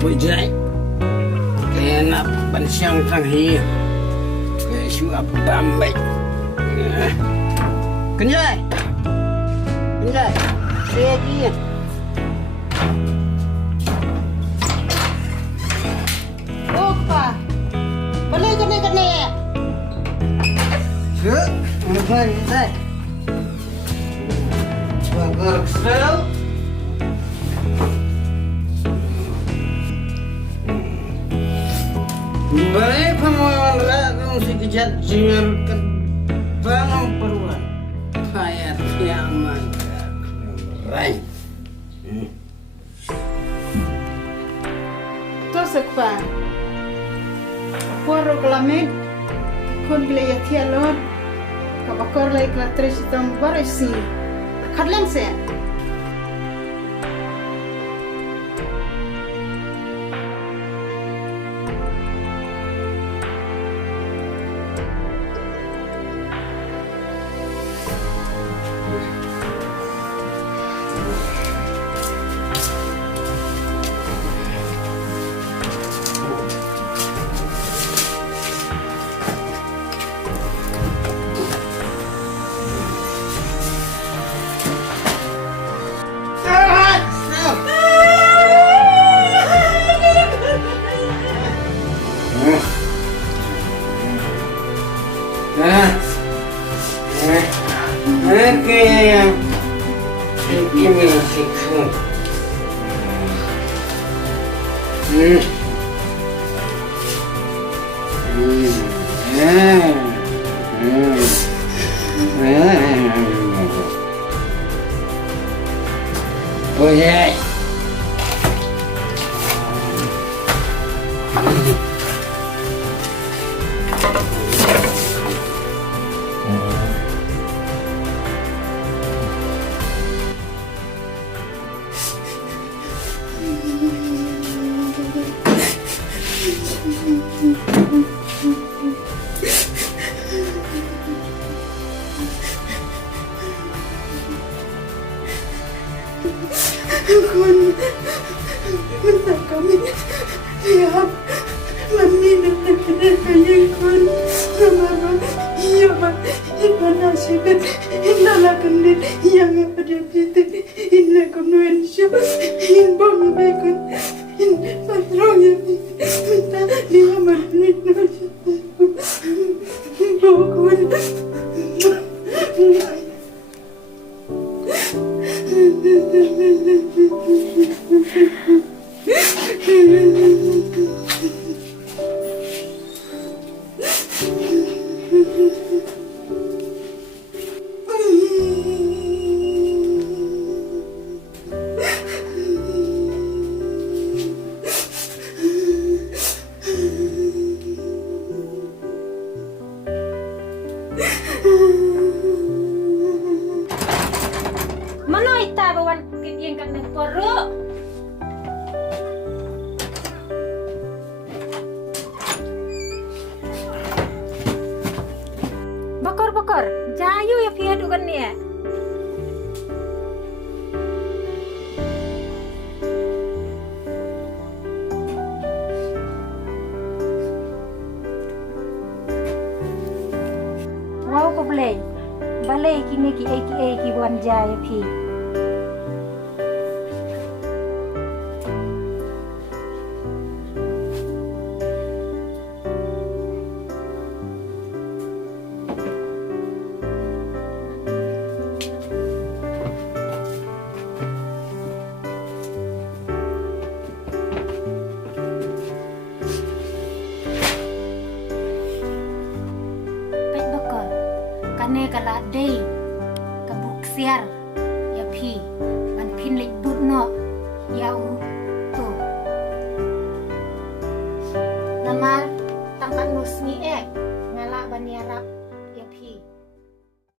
Pujai kaya nak pansyang tanghi kaya siapa bambay Kenjai saya dia Opa boleh kena ke apa ini bagar sel baik pemawan rakyat si kejat jingar kebanong peruan hayat kiaman rai to sekpa poro klamet kon bile ya tialon ka bakor lai kla treshitam barisi khadlang se Kaya ini siksun. Oh yeah. Kun minta kami lihat mami dan kaya kun sama iya ba ibana sibet inala kendit yang ada kita inna konvensio in bom bekun in patrong ya minta dia menit bokun Manoy ta bawan kitiang kan ng poro. Bakor, jayu ya fiadu kan ya. Wow ko balay kini ki eki wan jaya fi. Kane kala day kabuk siar ya pi man pin lek but no ya u to nama tangkan nusmi ngala baniarap